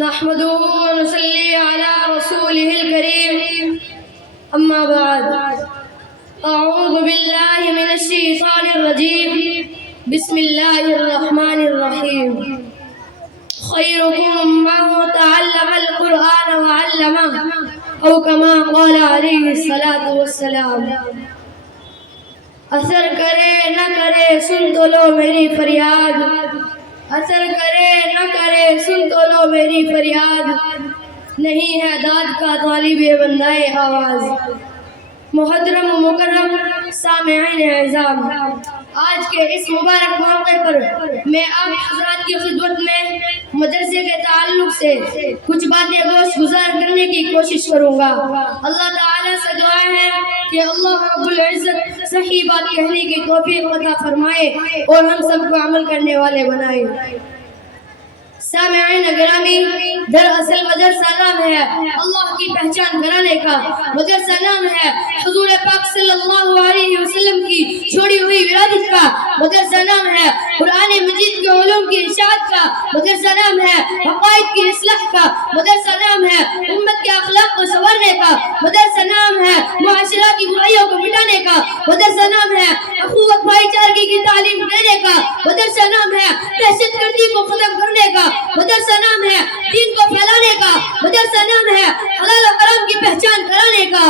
نحمده ونصلي على رسوله الكريم أما بعد أعوذ بالله من الشيطان الرجيم بسم الله الرحمن الرحيم خيركم من تعلم القرآن وعلمه أو كما قال عليه الصلاة والسلام۔ اثر کرے نہ کرے سن تو لو میری فریاد، اثر کرے نہ کرے سن تو لو میری فریاد، نہیں ہے داد کا طالب بندائے آواز۔ محترم و مکرم سامعین اعظام، آج کے اس مبارک موقع پر میں آپ حضرات کی خدمت میں مدرسے کے تعلق سے کچھ باتیں گوش گزار کرنے کی کوشش کروں گا۔ اللہ تعالیٰ سے دعا ہے کہ اللہ رب العزت صحیح بات کہنے کی توفیق عطا فرمائے اور ہم سب کو عمل کرنے والے بنائے۔ سامعین گرامی، دراصل مدرسہ نام ہے اللہ کی پہچان کرانے کا، مدرسہ نام ہے حضور پاک صلی اللہ علیہ وسلم کی چھوڑی ہوئی ولادت کا، مدرسہ نام ہے قرآن مجید کے علوم کی اشاعت کا، مدرسہ نام ہے عقائد کی اصلاح کا، مدرسہ نام ہے امت کے اخلاق کو سنوارنے کا، مدرسہ نام ہے معاشرہ کی برائیوں کو مٹانے کا، مدرسہ نام ہے اخوت بھائی چارگی کی تعلیم دینے کا، مدرسہ نام ہے دہشت گردی کو ختم کرنے کا، مدرسہ نام ہے دین کو پھیلانے کا، مدرسہ نام ہے حلال و حرام کی پہچان کرانے کا۔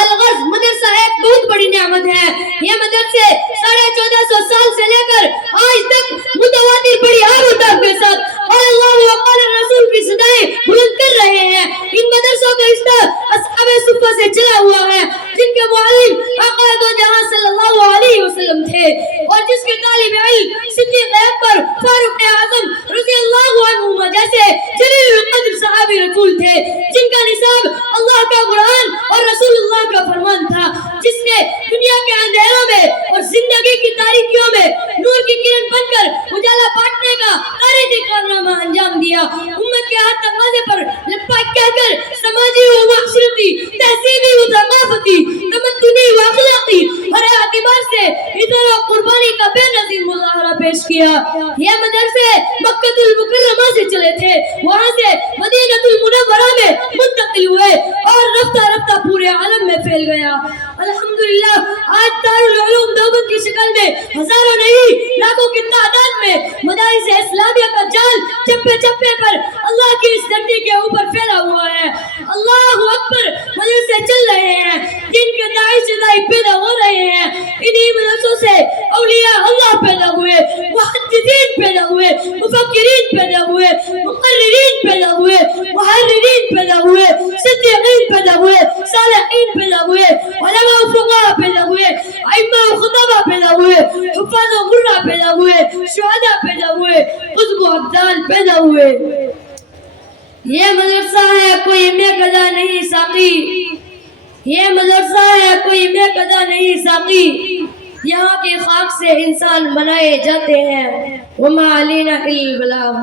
الغرض مدرسہ ایک بہت بڑی نعمت ہے۔ یہ مدرسے 1450 سال سے لے کر آج تک متواتر بڑی آمد کے ساتھ قال اللہ و قال الرسول کی صدائیں بلند کر رہے ہیں۔ ان مدرسوں کا رشتہ اصحاب صفہ سے چلا ہوا ہے، جن کے معلم آقا دو جہاں صلی اللہ علیہ وسلم تھے، اور جس کے طالب علم صدیق اکبر فاروق اعظم رضی اللہ عنہما جیسے جلیل القدر صحابی رسول تھے، جن کا نصاب اللہ کا قرآن اور رسول اللہ کا فرمان تھا، جس نے دنیا کے اندھیروں میں اور زندگی کی تاریکیوں میں نور کی کرن بن کر اجالا بانٹنے کا تاریخی کارنامہ انجام دیا۔ امت کے ہر تقاضے پر لبیک کہہ کر سماجی و معاشرتی، تہذیبی و ثقافتی، تمدنی و اخلاقی ہر اعتبار سے عزت و قربانی کا بے نظیر مظاہرہ پیش کیا۔ یہ مدرسے مکہ المکرمہ سے چلے تھے، وہاں سے مدینہ المنورہ میں منتقل ہوئے اور رفتہ رفتہ پورے عالم میں پھیل گیا۔ الحمدللہ آج دارالعلوم دیوبند کی شکل میں ہزاروں نہیں لاکھوں کی تعداد میں مدارس اسلامیہ کا جال چپے چپے پر اللہ کی اس دھرتی کے اوپر پھیلا ہوا ہے۔ اللہ اکبر، مدرسے چل رہے ہیں، جن کے داعی شدائی پیدا ہو رہے ہیں۔ انہی مدرسوں سے اولیاء اللہ پیدا ہوئے، محدثین پیدا ہوئے، مفکرین پیدا ہوئے، مقررین پیدا ہوئے، محررین پیدا ہوئے، صدیقین پیدا ہوئے، صالحین پیدا ہوئے، علماء و فقہاء پیدا ہوئے، ائمہ و خطبہ پیدا ہوئے، حفاظ و غرہ پیدا ہوئے، شہداء پیدا ہوئے، قطب و ابدال پیدا ہوئے۔ یہ مدرسہ ہے کوئی میں قضا نہیں ساقی، یہ مدرسہ ہے کوئی میں قضا نہیں ساقی، یہاں کی خاک سے انسان بنائے جاتے ہیں، وما علینا الا البلاغ۔